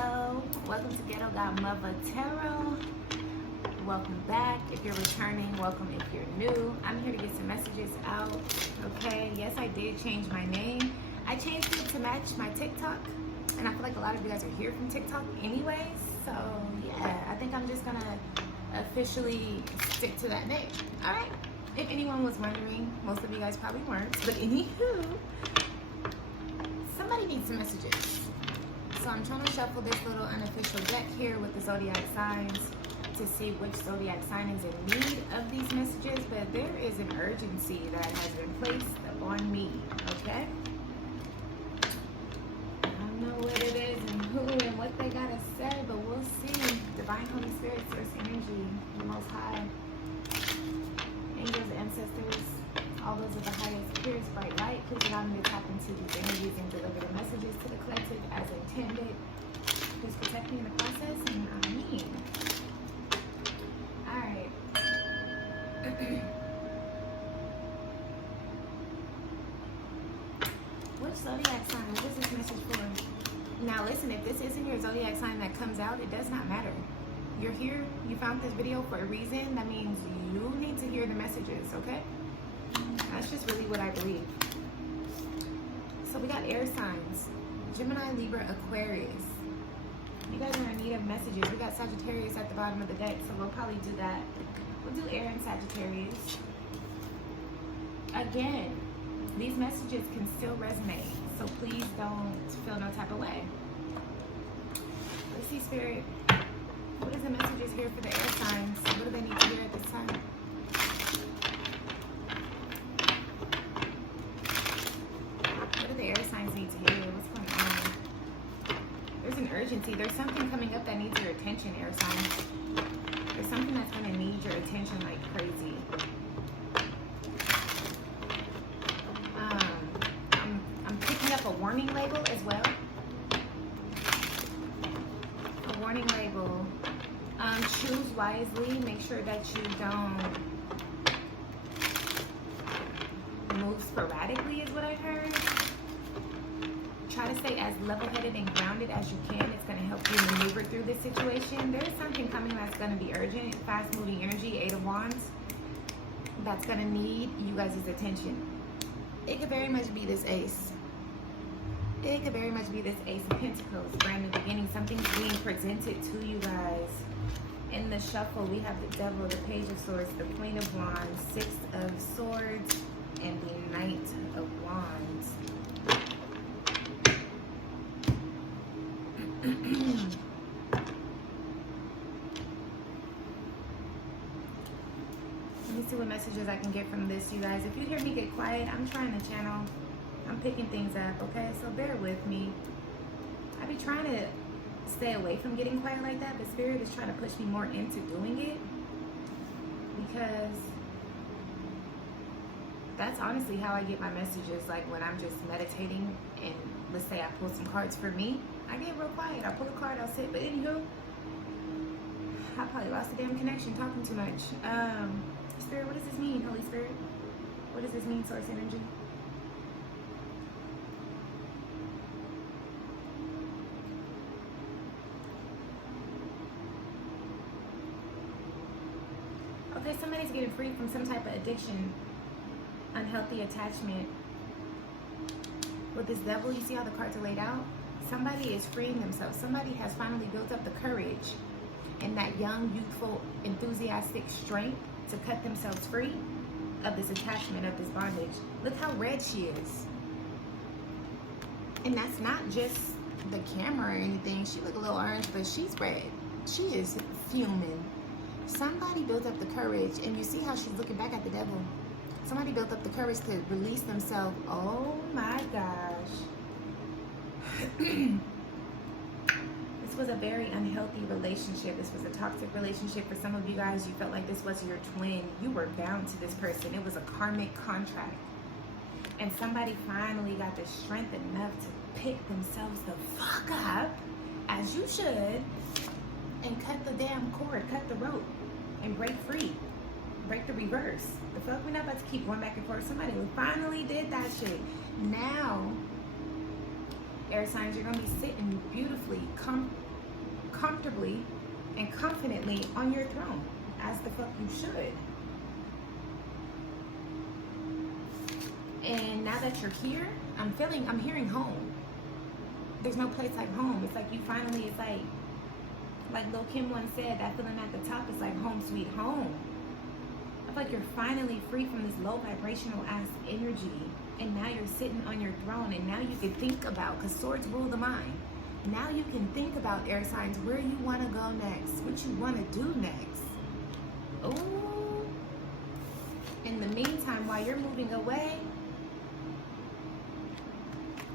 Hello, welcome to Ghetto Godmother Tarot. Welcome back. If you're returning, welcome if you're new. I'm here to get some messages out. Okay, yes, I did change my name. I changed it to match my TikTok, and I feel like a lot of you guys are here from TikTok anyways. So yeah, I think I'm just gonna officially stick to that name. All right. If anyone was wondering, most of you guys probably weren't, but anywho, somebody needs some messages. So I'm trying to shuffle this little unofficial deck here with the zodiac signs to see which zodiac sign is in need of these messages, but there is an urgency that has been placed upon me, okay? I don't know what it is and who and what they gotta say, but we'll see. Divine Holy Spirit, Source Energy, the Most High, angels, ancestors, all those of the highest, purest, bright light, please allow me to tap into these energies and deliver the messages to the collective as intended. Please protect me in the process, and I mean. Alright. Which zodiac sign? What is this message for? Now listen, if this isn't your zodiac sign that comes out, it does not matter. You're here, you found this video for a reason. That means you need to hear the messages, okay? That's just really what I believe. So we got air signs. Gemini, Libra, Aquarius. You guys are in need of messages. We got Sagittarius at the bottom of the deck, so we'll probably do that. We'll do air and Sagittarius. Again, these messages can still resonate, so please don't feel no type of way. Let's see, Spirit. What is the messages here for the air signs? What do they need to hear at this time? Urgency. There's something coming up that needs your attention, air signs. There's something that's going to need your attention like crazy. I'm picking up a warning label as well. A warning label. Choose wisely. Make sure that you don't move sporadically is what I heard. Try to stay as level-headed and grounded as you can. It's going to help you maneuver through this situation. There's something coming that's going to be urgent, fast-moving energy, Eight of Wands, that's going to need you guys' attention. It could very much be this Ace. It could very much be this Ace of Pentacles, brand new beginning. Something's being presented to you guys. In the shuffle, we have the Devil, the Page of Swords, the Queen of Wands, Six of Swords, and the Knight of Wands. Let me see what messages I can get from this, you guys. If you hear me get quiet, I'm trying to channel. I'm picking things up, okay? So bear with me. I be trying to stay away from getting quiet like that, but Spirit is trying to push me more into doing it, because that's honestly how I get my messages. Like when I'm just meditating and let's say I pull some cards for me, I get real quiet. I pull a card, I'll sit. But anywho, I probably lost the damn connection talking too much. Spirit, what does this mean? Holy Spirit, what does this mean? Source Energy. Okay, somebody's getting free from some type of addiction, unhealthy attachment. With this Devil, you see how the cards are laid out? Somebody is freeing themselves. Somebody has finally built up the courage and that young, youthful, enthusiastic strength to cut themselves free of this attachment, of this bondage. Look how red she is. And that's not just the camera or anything. She look a little orange, but she's red. She is fuming. Somebody built up the courage, and you see how she's looking back at the Devil. Somebody built up the courage to release themselves. Oh my gosh. This was a very unhealthy relationship. This was a toxic relationship. For some of you guys, you felt like this was your twin. You were bound to this person. It was a karmic contract. And somebody finally got the strength enough to pick themselves the fuck up, as you should, and cut the damn cord, cut the rope, and break free. Break the reverse. The fuck, we're not about to keep going back and forth. Somebody finally did that shit. Now, air signs, you're gonna be sitting beautifully, comfortably and confidently on your throne, as the fuck you should. And now that you're here, I'm hearing home. There's no place like home. It's like you finally, it's like Lil Kim once said, that feeling at the top is like home sweet home. I feel like you're finally free from this low vibrational ass energy. And now you're sitting on your throne, and now you can think about, because swords rule the mind. Now you can think about, air signs, where you want to go next, what you want to do next. Oh. In the meantime, while you're moving away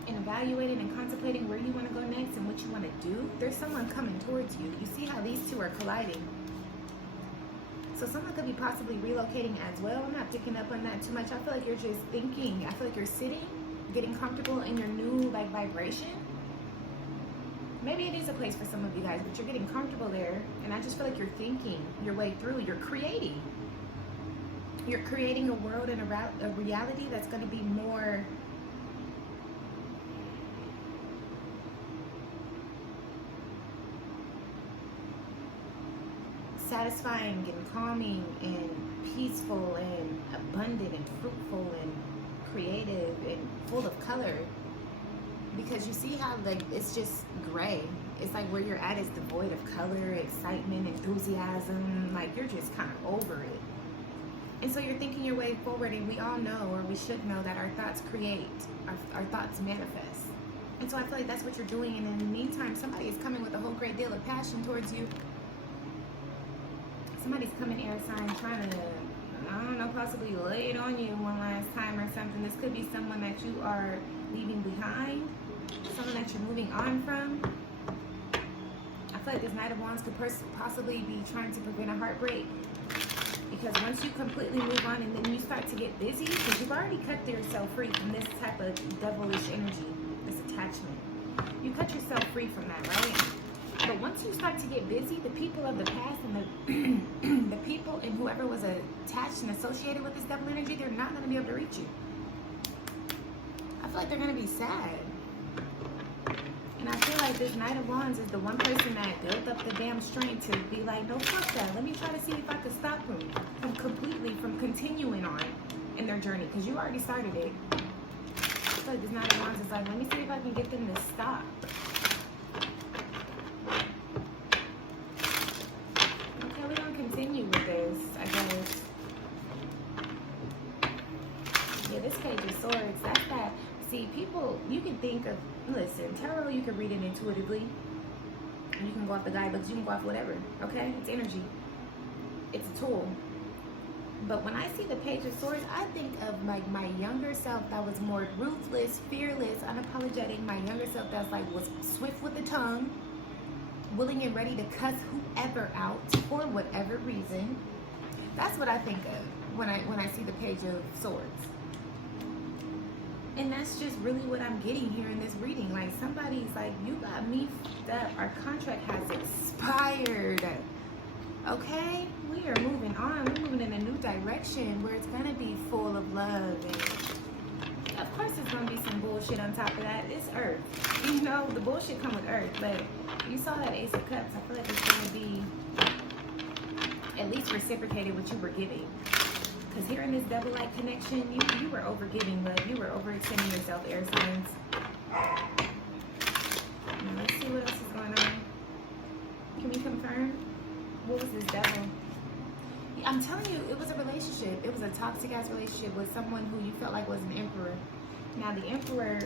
and evaluating and contemplating where you want to go next and what you want to do, there's someone coming towards you. You see how these two are colliding. So someone could be possibly relocating as well. I'm not picking up on that too much. I feel like you're just thinking. I feel like you're sitting, getting comfortable in your new like vibration. Maybe it is a place for some of you guys, but you're getting comfortable there. And I just feel like you're thinking your way through. You're creating. You're creating a world and a reality that's going to be more satisfying and calming and peaceful and abundant and fruitful and creative and full of color, because you see how like it's just gray. It's like where you're at is devoid of color, excitement, enthusiasm. Like you're just kind of over it. And so you're thinking your way forward, and we all know, or we should know, that our thoughts create, our thoughts manifest. And so I feel like that's what you're doing. And in the meantime, somebody is coming with a whole great deal of passion towards you. Somebody's coming, air sign, trying to, I don't know, possibly lay it on you one last time or something. This could be someone that you are leaving behind, someone that you're moving on from. I feel like this Knight of Wands could possibly be trying to prevent a heartbreak, because once you completely move on and then you start to get busy, because you've already cut yourself free from this type of devilish energy, this attachment. You cut yourself free from that, right? But once you start to get busy, the people of the past and the people and whoever was attached and associated with this devil energy, they're not going to be able to reach you. I feel like they're going to be sad. And I feel like this Knight of Wands is the one person that built up the damn strength to be like, no, fuck that. Let me try to see if I can stop them from continuing on in their journey, because you already started it. I feel like this Knight of Wands is like, let me see if I can get them to stop. Continue with this, I guess. Yeah, this Page of Swords, that's that. See, people, you can think of, listen, tarot, you can read it intuitively. You can go off the guidebooks, you can go off whatever, okay? It's energy. It's a tool. But when I see the Page of Swords, I think of like my younger self that was more ruthless, fearless, unapologetic. My younger self that's like was swift with the tongue, willing and ready to cuss whoever out for whatever reason. That's what I think of when I see the Page of Swords. And that's just really what I'm getting here in this reading. Like somebody's like, you got me f***ed up. Our contract has expired. Okay? We are moving on. We're moving in a new direction where it's going to be full of love. And of course there's going to be some bullshit on top of that. It's Earth. You know, the bullshit come with Earth. But you saw that Ace of Cups. I feel like it's going to be at least reciprocated what you were giving. Because here in this double-like connection, you were over-giving, but you were overextending yourself, air signs. Now let's see what else is going on. Can we confirm? What was this devil? I'm telling you, it was a relationship. It was a toxic-ass relationship with someone who you felt like was an emperor. Now, the emperor,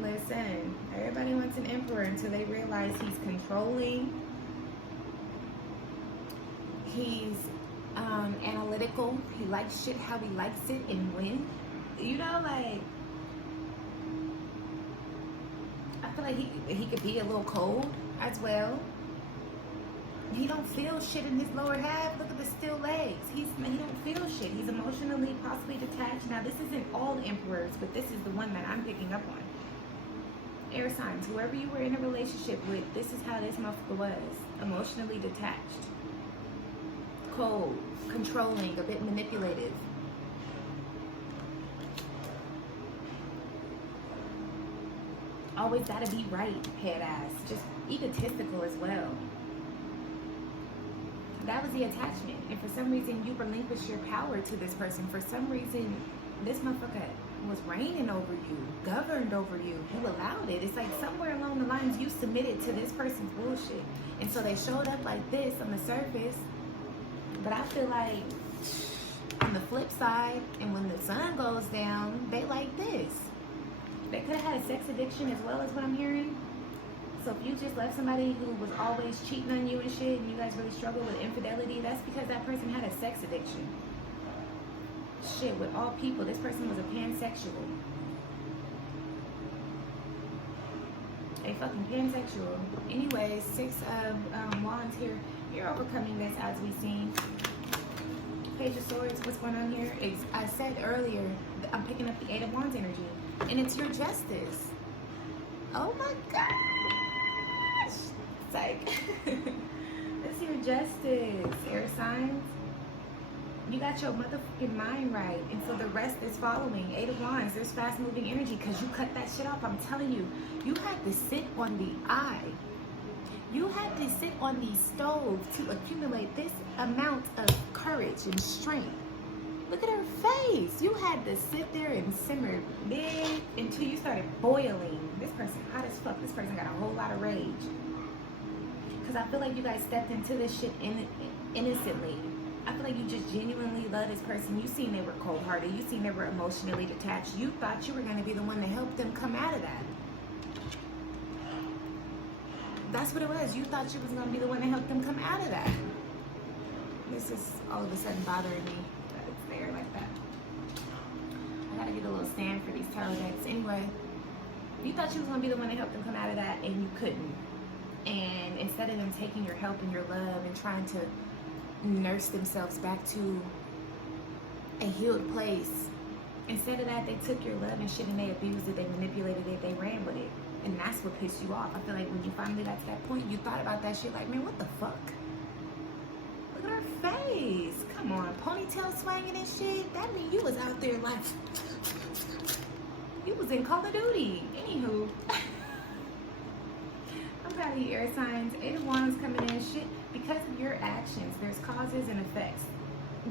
listen, everybody wants an emperor until they realize he's controlling. He's analytical. He likes shit how he likes it and when. You know, like, I feel like he could be a little cold as well. He don't feel shit in his lower half. Look at the still legs. He don't feel shit. He's emotionally possibly detached. Now, this isn't all emperors, but this is the one that I'm picking up on. Air signs, whoever you were in a relationship with, this is how this motherfucker was. Emotionally detached. Cold, controlling, a bit manipulative. Always gotta be right, head ass. Just egotistical as well. That was the attachment. And for some reason, you relinquished your power to this person. For some reason, this motherfucker was reigning over you, governed over you. You allowed it. It's like somewhere along the lines, you submitted to this person's bullshit. And so they showed up like this on the surface. But I feel like on the flip side, and when the sun goes down, they like this. They could have had a sex addiction as well, as what I'm hearing. So if you just left somebody who was always cheating on you and shit, and you guys really struggle with infidelity, that's because that person had a sex addiction. Shit, with all people, this person was a pansexual. A fucking pansexual. Anyways, 6 of Wands here. You're overcoming this, as we've seen. Page of Swords, what's going on here? I said earlier, I'm picking up the 8 of Wands energy. And it's your justice. Oh my gosh. It's like, it's your justice, air signs. You got your motherfucking mind right. And so the rest is following. 8 of Wands, there's fast moving energy because you cut that shit off. I'm telling you, you had to sit on the eye. You had to sit on the stove to accumulate this amount of courage and strength. Look at her face. You had to sit there and simmer big until you started boiling. This person hot as fuck. This person got a whole lot of rage. Because I feel like you guys stepped into this shit innocently. I feel like you just genuinely love this person. You seen they were cold-hearted. You seen they were emotionally detached. You thought you were going to be the one to help them come out of that. That's what it was. You thought you was going to be the one to help them come out of that. This is all of a sudden bothering me that it's there like that. I got to get a little stand for these tarot decks. Anyway, you thought you was going to be the one to help them come out of that, and you couldn't. And instead of them taking your help and your love and trying to nurse themselves back to a healed place, instead of that, they took your love and shit and they abused it, they manipulated it, they ran with it. And that's what pissed you off. I feel like when you finally got to that point, you thought about that shit like, man, what the fuck? Look at her face. Come on, ponytail swinging and shit. That mean you was out there like, you was in Call of Duty. Anywho. I'm proud of you, air signs. 8 of Wands coming in. Shit, because of your actions, there's causes and effects.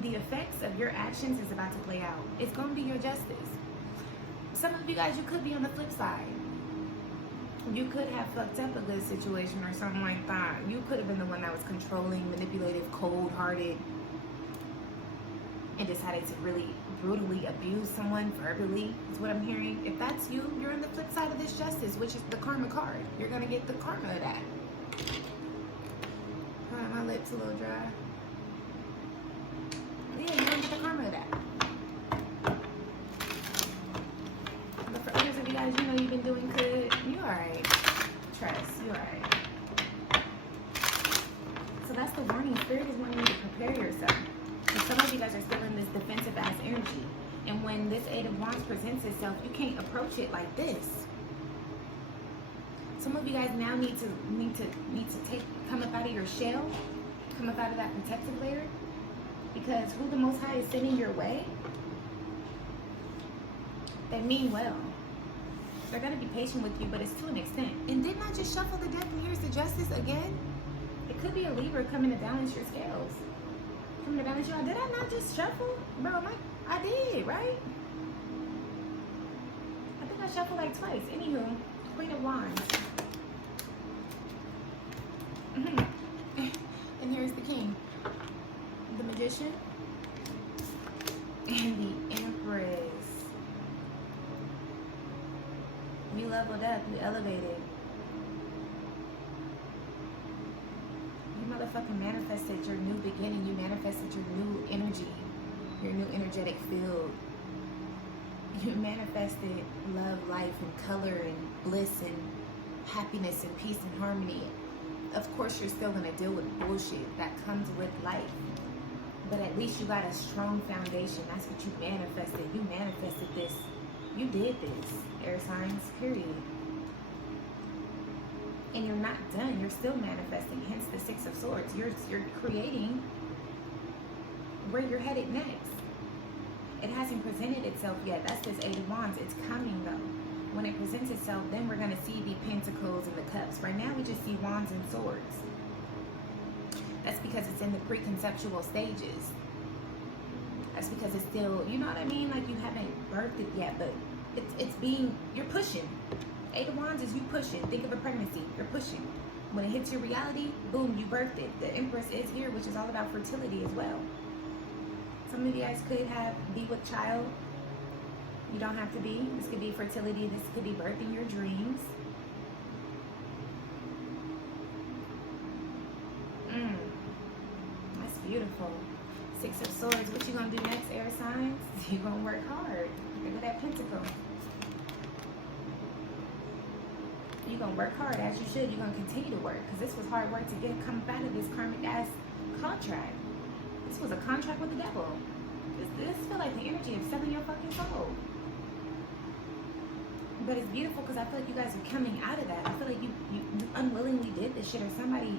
The effects of your actions is about to play out. It's going to be your justice. Some of you guys, you could be on the flip side. You could have fucked up a good situation or something like that. You could have been the one that was controlling, manipulative, cold-hearted, and decided to really brutally abuse someone verbally, is what I'm hearing. If that's you, you're on the flip side of this justice, which is the karma card. You're going to get the karma of that. My lips a little dry. Yeah, you're going to get the karma of that. But for others of you guys, you know you've been doing good. You alright. Trust. You alright. So that's the warning. Spirit is wanting you to prepare yourself. And some of you guys are still in this defensive ass energy. And when this 8 of Wands presents itself, you can't approach it like this. Some of you guys now need to come up out of your shell, come up out of that protective layer, because who the Most High is sending your way, they mean well. They're going to be patient with you, but it's to an extent. And didn't I just shuffle the deck and here's the justice again? It could be a Libra coming to balance your scales. Coming to balance you out. Did I not just shuffle? Bro, I did, right? I think I shuffled like twice. Anywho, Queen of Wands. And here's the King. The Magician. And the Empress. We leveled up. We elevated. You motherfucking manifested your new beginning. You manifested your new energy. Your new energetic field. You manifested love, life, and color, and bliss, and happiness, and peace, and harmony. Of course, you're still going to deal with bullshit that comes with life. But at least you got a strong foundation. That's what you manifested. You manifested this. You did this, air signs, period. And you're not done. You're still manifesting. Hence the 6 of Swords. You're creating where you're headed next. It hasn't presented itself yet. That's this 8 of Wands. It's coming though. When it presents itself, then we're going to see the Pentacles and the Cups. Right now, we just see Wands and Swords. That's because it's in the preconceptual stages. That's because it's still, you know what I mean? Like you haven't birthed it yet, but it's being, you're pushing. Eight of Wands is you pushing. Think of a pregnancy. You're pushing. When it hits your reality, boom, you birthed it. The Empress is here, which is all about fertility as well. Some of you guys could be with child. You don't have to be. This could be fertility. This could be birthing your dreams. That's beautiful. Six of Swords. What you gonna do next, air signs? You're gonna work hard. Look at that pentacle. You're gonna work hard as you should. You're gonna continue to work because this was hard work to come out of this karmic ass contract. This was a contract with the devil. This feel like the energy of selling your fucking soul. But it's beautiful because I feel like you guys are coming out of that. I feel like you unwillingly did this shit, or somebody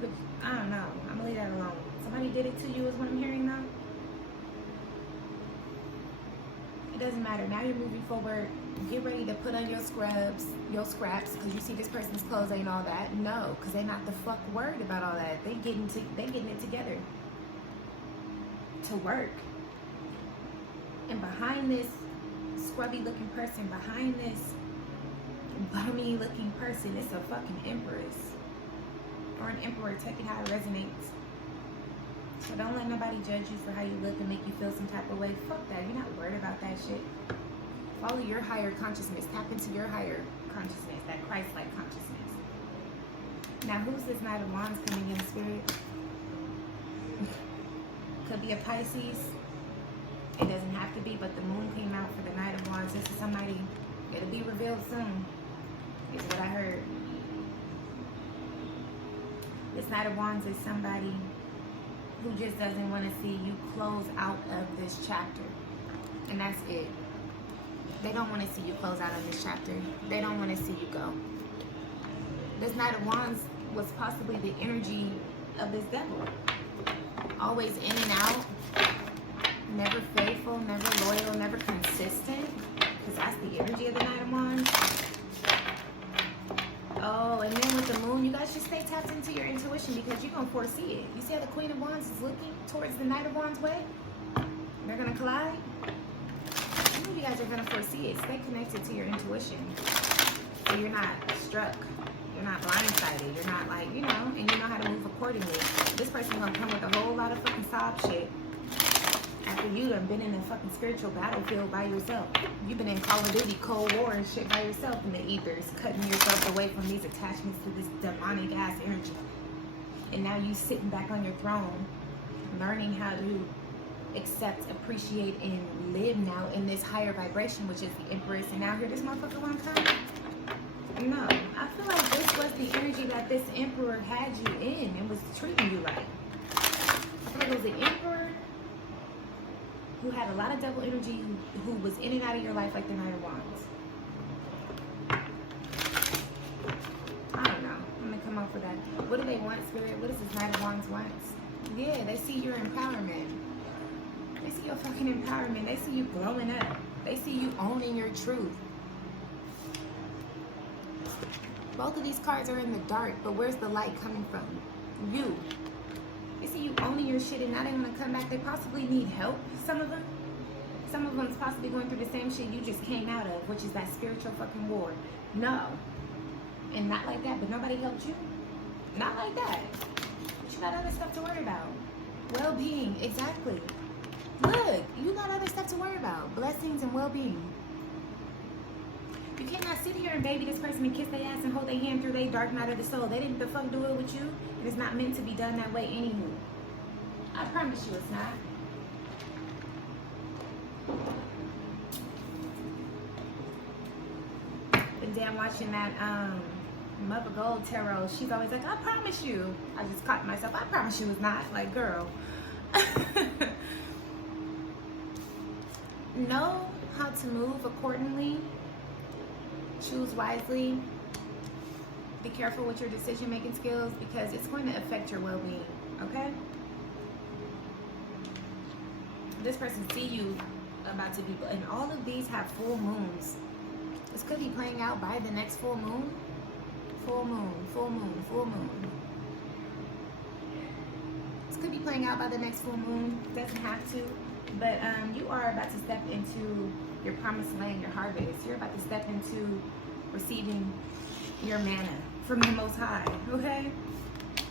put, I don't know. I'm gonna leave that alone. Somebody did it to you is what I'm hearing now. It doesn't matter. Now you're moving forward. Get ready to put on your scraps, because you see this person's clothes ain't all that. No, because they're not the fuck worried about all that. They getting it together to work. And behind this scrubby looking person, behind this bummy looking person, it's a fucking empress. Or an emperor. Take it how it resonates. So don't let nobody judge you for how you look and make you feel some type of way. Fuck that. You're not worried about that shit. Follow your higher consciousness. Tap into your higher consciousness, that Christ-like consciousness. Now, who's this Knight of Wands coming in, Spirit? Could be a Pisces. It doesn't have to be, but the moon came out for the Knight of Wands. This is somebody, it'll be revealed soon, is what I heard. This Knight of Wands is somebody who just doesn't want to see you close out of this chapter. And that's it. They don't want to see you close out of this chapter. They don't want to see you go. This Knight of Wands was possibly the energy of this devil. Always in and out. Never faithful, never loyal, never consistent. Because that's the energy of the Knight of Wands. Oh, and then with the moon, you guys should stay tapped into your intuition because you're going to foresee it. You see how the Queen of Wands is looking towards the Knight of Wands way? They're going to collide. Some of you guys are going to foresee it. Stay connected to your intuition. So you're not struck. You're not blindsided. You're not like, you know, and you know how to move accordingly. This person's going to come with a whole lot of fucking sob shit. After you have been in a fucking spiritual battlefield by yourself. You've been in Call of Duty, Cold War and shit by yourself in the ethers, cutting yourself away from these attachments to this demonic ass energy. And now you sitting back on your throne, learning how to accept, appreciate, and live now in this higher vibration, which is the Empress. And now here this motherfucker wanna come? No, I feel like this was the energy that this Emperor had you in and was treating you right. I feel like it was the Emperor who had a lot of double energy, who was in and out of your life like the Knight of Wands. I don't know. I'm going to come up with that. What do they want, Spirit? What does this Knight of Wands want? Yeah, they see your empowerment. They see your fucking empowerment. They see you growing up. They see you owning your truth. Both of these cards are in the dark, but where's the light coming from? You. They see you owning your shit and now they want to come back. They possibly need help, some of them. Some of them's possibly going through the same shit you just came out of, which is that spiritual fucking war. No. And not like that, but nobody helped you? Not like that. But you got other stuff to worry about. Well-being, exactly. Look, you got other stuff to worry about. Blessings and well-being. You cannot sit here and baby this person and kiss their ass and hold their hand through their dark night of the soul. They didn't the fuck do it with you. And it's not meant to be done that way anywho. I promise you it's not. Been damn watching that Mother Gold Tarot. She's always like, I promise you. I just caught myself. I promise you it's not. Like, girl. Know how to move accordingly. Choose wisely. Be careful with your decision-making skills because it's going to affect your well-being, okay? This person see you about to be, and all of these have full moons. This could be playing out by the next full moon. Full moon, full moon, full moon. This could be playing out by the next full moon. Doesn't have to. But you are about to step into your promised land, your harvest. You're about to step into receiving your manna from the Most High, okay?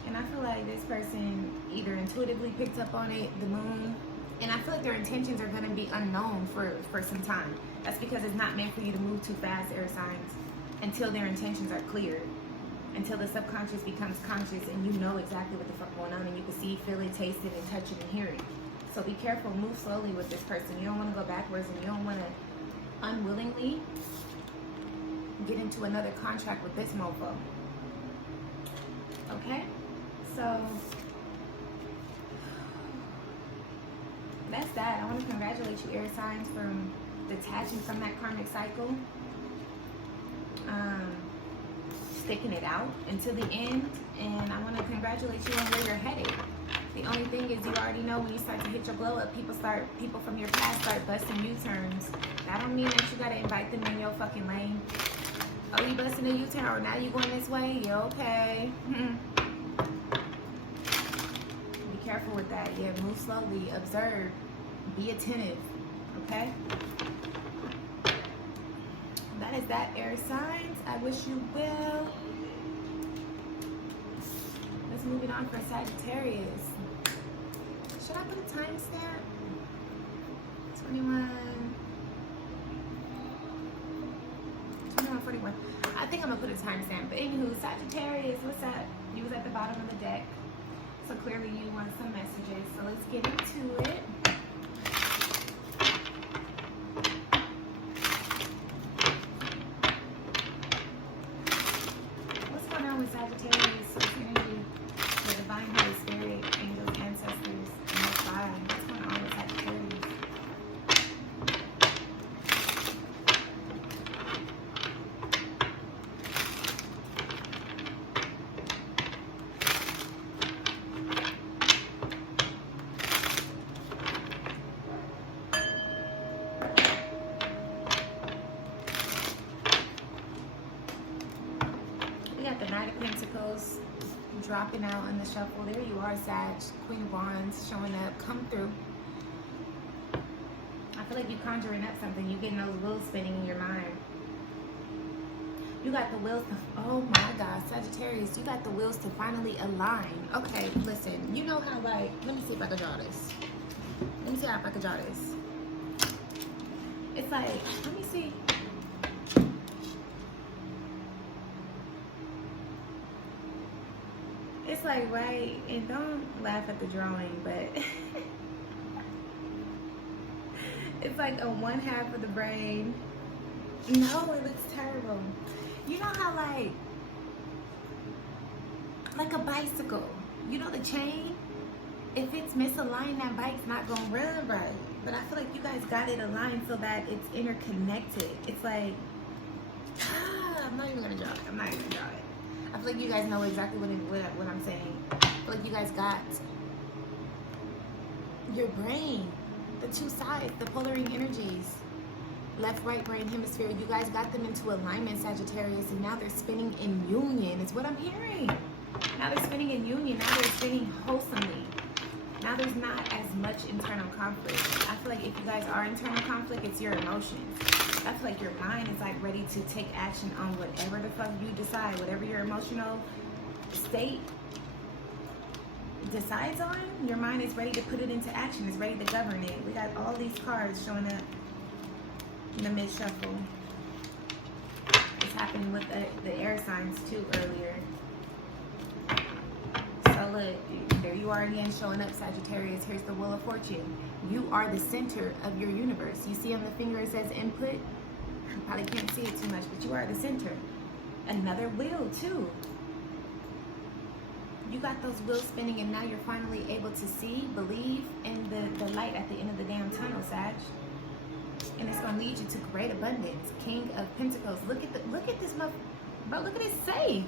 And I feel like this person either intuitively picked up on it, the moon, and I feel like their intentions are going to be unknown for some time. That's because it's not meant for you to move too fast, air signs, until their intentions are clear, until the subconscious becomes conscious and you know exactly what the fuck going on and you can see, feel it, taste it, and touch it and hear it. So be careful, move slowly with this person. You don't want to go backwards and you don't want to unwillingly get into another contract with this mofo. Okay? So that's that. I want to congratulate you, air signs, for detaching from that karmic cycle. Sticking it out until the end. And I want to congratulate you on where you're headed. The only thing is, you already know when you start to hit your glow up, people from your past start busting U-turns. That don't mean that you gotta invite them in your fucking lane. Oh, you busting a U-turn, or now you going this way? You okay? Be careful with that. Yeah, move slowly, observe, be attentive, okay? That is that, air signs. I wish you well. Let's move it on for Sagittarius. Should I put a timestamp? 21:41. I think I'm gonna put a timestamp. But anywho, Sagittarius, what's up? You was at the bottom of the deck, so clearly you want some messages. So let's get into it. What's going on with Sagittarius? What's energy? The divine Holy Spirit, angels, ancestors, and the fire. What's going on with Sagittarius? The Knight of Pentacles dropping out in the shuffle. There you are, Sag. Queen of Wands showing up. Come through. I feel like you're conjuring up something. You're getting those wheels spinning in your mind. You got the wheels to, oh my God, Sagittarius, you got the wheels to finally align. Okay, listen, you know how, like, let me see if I can draw this. Let me see if I can draw this. It's like, let me see. It's like, right, and don't laugh at the drawing, but it's like a one half of the brain. No, it looks terrible. You know how, like a bicycle, you know the chain? If it's misaligned, that bike's not gonna run right. But I feel like you guys got it aligned so that it's interconnected. It's like, I'm not even gonna draw it. I'm not even gonna draw it. I feel like you guys know exactly what I'm saying. I feel like you guys got your brain, the two sides, the polaring energies, left, right brain hemisphere. You guys got them into alignment, Sagittarius, and now they're spinning in union. Is what I'm hearing. Now they're spinning in union. Now they're spinning wholesomely. Now there's not as much internal conflict. I feel like if you guys are internal conflict, it's your emotions. I feel like your mind is like ready to take action on whatever the fuck you decide, whatever your emotional state decides on, your mind is ready to put it into action, it's ready to govern it. We got all these cards showing up in the mid-shuffle. It's happening with the air signs too earlier. So look, there you are again showing up, Sagittarius. Here's the Wheel of Fortune. You are the center of your universe. You see on the finger it says input. You probably can't see it too much, but you are the center. Another wheel too. You got those wheels spinning and now you're finally able to see, believe in the light at the end of the damn tunnel, Sag. And it's gonna lead you to great abundance. King of Pentacles. Look at this, bro, look at this safe.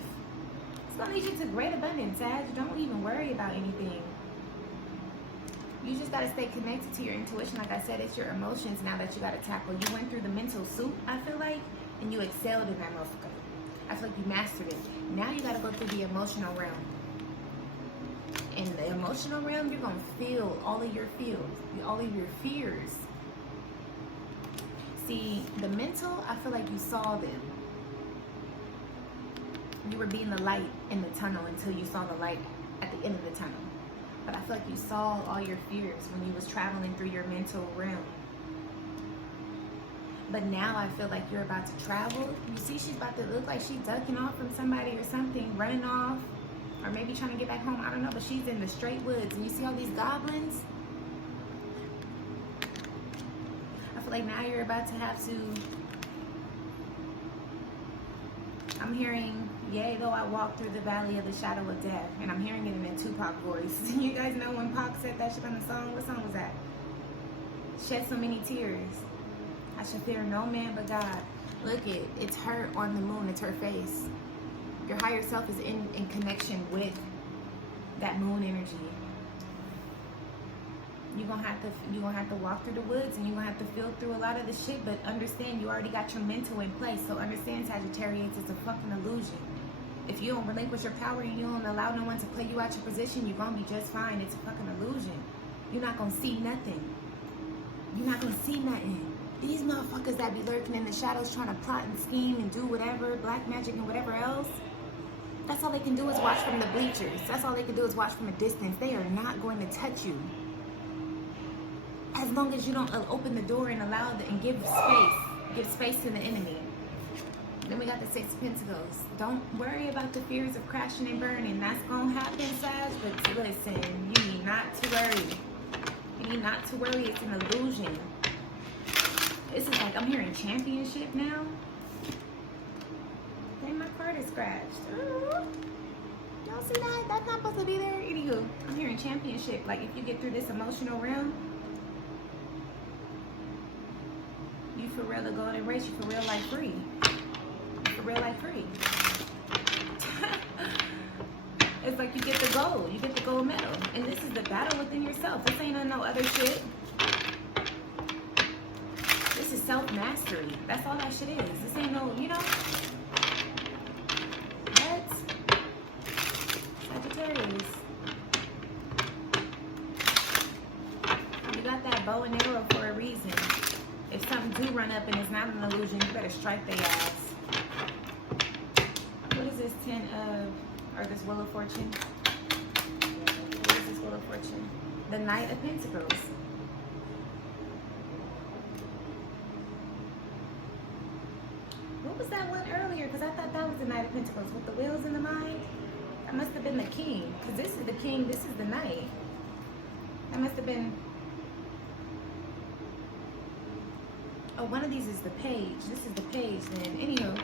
It's gonna lead you to great abundance, Sag. Don't even worry about anything. You just gotta stay connected to your intuition. Like I said, it's your emotions now that you gotta tackle. You went through the mental soup, I feel like, and you excelled in that motherfucker. I feel like you mastered it. Now you gotta go through the emotional realm. And in the emotional realm, you're gonna feel all of your fears. See, the mental, I feel like you saw them. You were being the light in the tunnel until you saw the light at the end of the tunnel. But I feel like you saw all your fears when you was traveling through your mental realm. But now I feel like you're about to travel. You see, she's about to look like she's ducking off from somebody or something, running off, or maybe trying to get back home. I don't know, but she's in the straight woods. And you see all these goblins? I feel like now you're about to have to... I'm hearing, yea, though I walk through the valley of the shadow of death. And I'm hearing it in a Tupac voice. You guys know when Pac said that shit on the song? What song was that? Shed so many tears. I should fear no man but God. Look it's her on the moon. It's her face. Your higher self is in connection with that moon energy. You're gonna have to walk through the woods and you're gonna have to feel through a lot of the shit, but understand you already got your mental in place. So understand, Sagittarius, it's a fucking illusion. If you don't relinquish your power and you don't allow no one to play you out your position, you're gonna be just fine. It's a fucking illusion. You're not gonna see nothing. You're not gonna see nothing. These motherfuckers that be lurking in the shadows trying to plot and scheme and do whatever, black magic and whatever else, that's all they can do is watch from the bleachers. That's all they can do is watch from a distance. They are not going to touch you. As long as you don't open the door and allow and give space to the enemy. Then we got the Six of Pentacles. Don't worry about the fears of crashing and burning. That's gonna happen, Sag, but listen, you need not to worry. You need not to worry, it's an illusion. This is like, I'm hearing championship now. Dang, my card is scratched. Y'all see that? That's not supposed to be there. Anywho, I'm hearing championship. Like, if you get through this emotional realm, you for real the golden race. You for real life free. You for real life free. It's like you get the gold. You get the gold medal. And this is the battle within yourself. This ain't on no other shit. This is self-mastery. That's all that shit is. This ain't no, you know. What? Sagittarius. You got that bow and arrow for a reason. If something do run up and it's not an illusion, you better strike their ass. What is this 10 of, or this Wheel of Fortune? What is this Wheel of Fortune? The Knight of Pentacles. What was that one earlier? Because I thought that was the Knight of Pentacles with the wheels in the mind. That must have been the King. Because this is the King, this is the Knight. That must have been... Oh, one of these is the Page. This is the Page then. Anywho.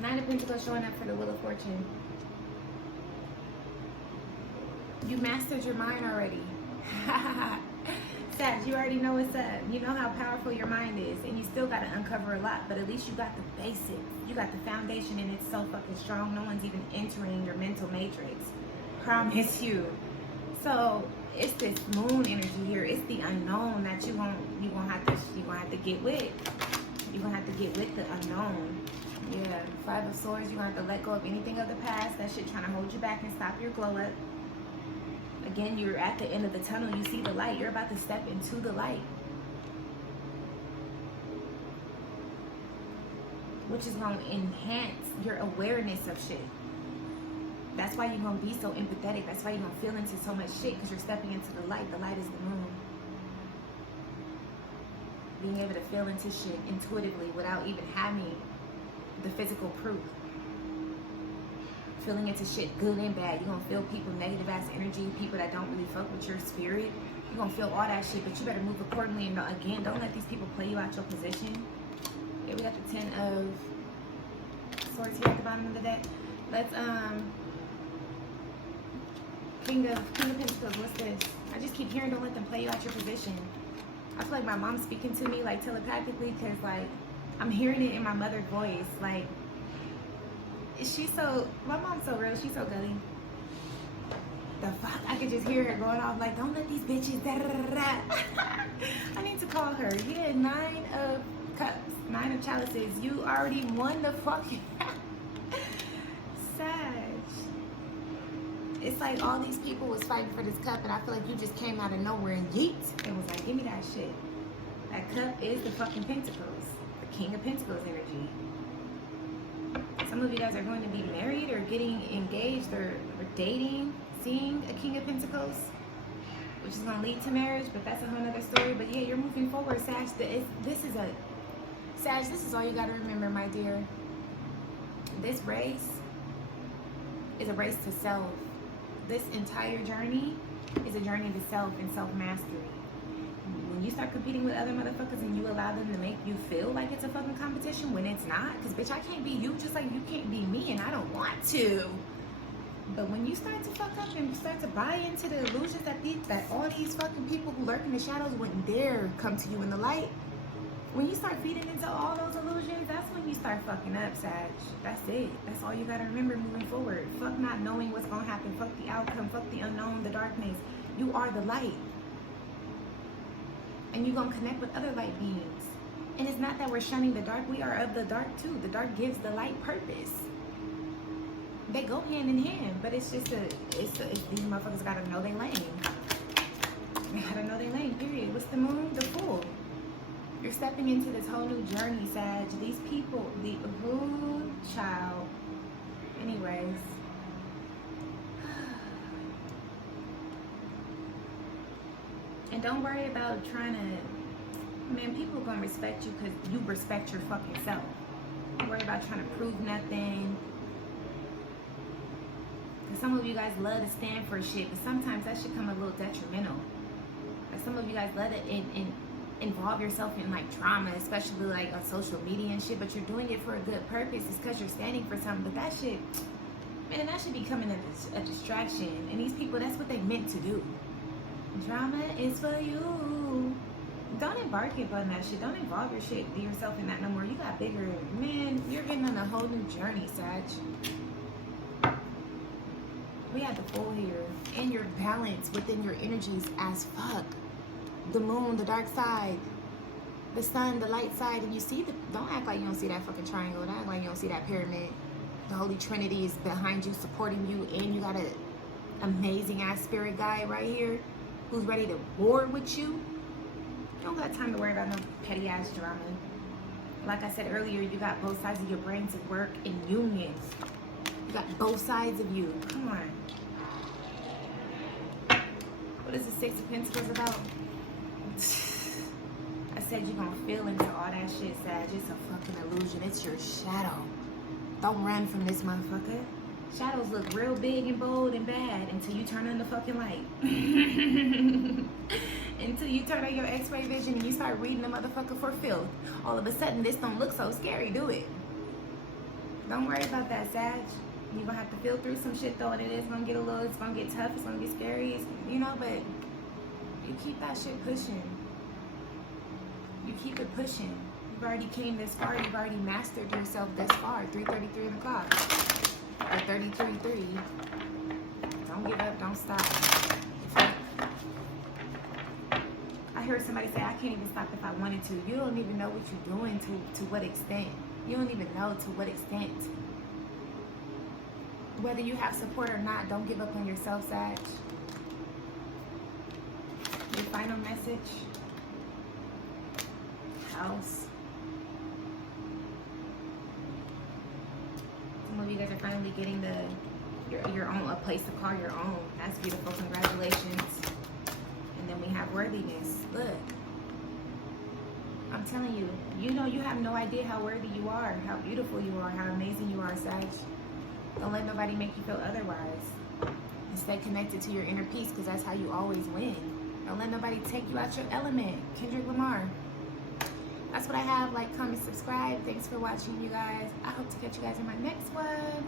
Nine of Pentacles showing up for the Wheel of Fortune. You mastered your mind already. Sag, you already know what's up. You know how powerful your mind is. And you still got to uncover a lot. But at least you got the basics. You got the foundation and it's so fucking strong. No one's even entering your mental matrix. Promise you. So it's this moon energy here. It's the unknown that you gonna have to get with. You're gonna have to get with the unknown. Yeah, Five of Swords. You're gonna have to let go of anything of the past. That shit trying to hold you back and stop your glow up. Again, you're at the end of the tunnel. You see the light. You're about to step into the light, which is going to enhance your awareness of shit. That's why you're going to be so empathetic. That's why you're going to feel into so much shit, because you're stepping into the light. The light is the moon. Being able to feel into shit intuitively without even having the physical proof. Feeling into shit, good and bad. You're going to feel people, negative ass energy, people that don't really fuck with your spirit. You're going to feel all that shit, but you better move accordingly. And again, don't let these people play you out your position. Here we got the 10 of Swords here at the bottom of the deck. Let's, King of Pentacles, what's this? I just keep hearing, don't let them play you out your position. I feel like my mom's speaking to me, like, telepathically, because, like, I'm hearing it in my mother's voice. Like, she's so, my mom's so real, she's so gully. The fuck? I could just hear her going off, like, don't let these bitches, da da da da. I need to call her. Yeah, 9 of Cups, 9 of Chalices. You already won the fucking Sag. It's like all these people was fighting for this cup, and I feel like you just came out of nowhere and yeet. It was like, give me that shit. That cup is the fucking Pentacles. The King of Pentacles energy. Some of you guys are going to be married or getting engaged or dating, seeing a King of Pentacles, which is going to lead to marriage, but that's a whole other story. But yeah, you're moving forward, Sag. This is all you got to remember, my dear. This race is a race to self. This entire journey is a journey to self and self-mastery. When you start competing with other motherfuckers and you allow them to make you feel like it's a fucking competition when it's not, because bitch, I can't be you just like you can't be me, and I don't want to. But when you start to fuck up and start to buy into the illusions that all these fucking people who lurk in the shadows wouldn't dare come to you in the light, when you start feeding into all those illusions, that's when you start fucking up, Sag. That's it. That's all you gotta remember moving forward. Fuck not knowing what's gonna happen. Fuck the outcome. Fuck the unknown, the darkness. You are the light. And you're gonna connect with other light beings. And it's not that we're shunning the dark. We are of the dark too. The dark gives the light purpose. They go hand in hand, but it's just these motherfuckers gotta know their lane. They gotta know their lane, period. What's the moon? The Fool. You're stepping into this whole new journey, Sag. These people, child. Anyways. And don't worry about trying to, man, people are gonna respect you because you respect your fucking self. Don't worry about trying to prove nothing. Because some of you guys love to stand for shit, but sometimes that should come a little detrimental. Like some of you guys love to involve yourself in like trauma, especially like on social media and shit, but you're doing it for a good purpose. It's because you're standing for something. But that shit, man, that should be becoming a distraction. And these people, that's what they meant to do. Drama is for you. Don't embark upon that shit. Don't involve yourself in that no more. You got bigger, man. You're getting on a whole new journey, Sag. We have the Fool here, and your balance within your energies as fuck. The moon, the dark side, the sun, the light side, and you see don't act like you don't see that fucking triangle. Don't act like you don't see that pyramid. The Holy Trinity is behind you, supporting you, and you got an amazing ass spirit guide right here who's ready to war with you. You don't got time to worry about no petty ass drama. Like I said earlier, you got both sides of your brain to work in union. You got both sides of you. Come on. What is the Six of Pentacles about? I said you're gonna feel into all that shit, Sag. It's a fucking illusion. It's your shadow. Don't run from this motherfucker. Shadows look real big and bold and bad until you turn on the fucking light. Until you turn on your x-ray vision and you start reading the motherfucker for filth. All of a sudden, this don't look so scary, do it? Don't worry about that, Sag. You're gonna have to feel through some shit though, and it's gonna get it's gonna get tough, it's gonna get scary, but you keep that shit pushing. You keep it pushing. You've already came this far, you've already mastered yourself this far. 3:33 in the clock. Or 33:3. Don't give up, don't stop. I heard somebody say, I can't even stop if I wanted to. You don't even know what you're doing to what extent. You don't even know to what extent. Whether you have support or not, don't give up on yourself, Sag. Your final message. House. Some of you guys are finally getting your own, a place to call your own. That's beautiful. Congratulations. And then we have worthiness. Look. I'm telling you, you know you have no idea how worthy you are, how beautiful you are, how amazing you are, Sag. Don't let nobody make you feel otherwise. And stay connected to your inner peace, because that's how you always win. Don't let nobody take you out your element. Kendrick Lamar. That's what I have. Like, comment, subscribe. Thanks for watching, you guys. I hope to catch you guys in my next one.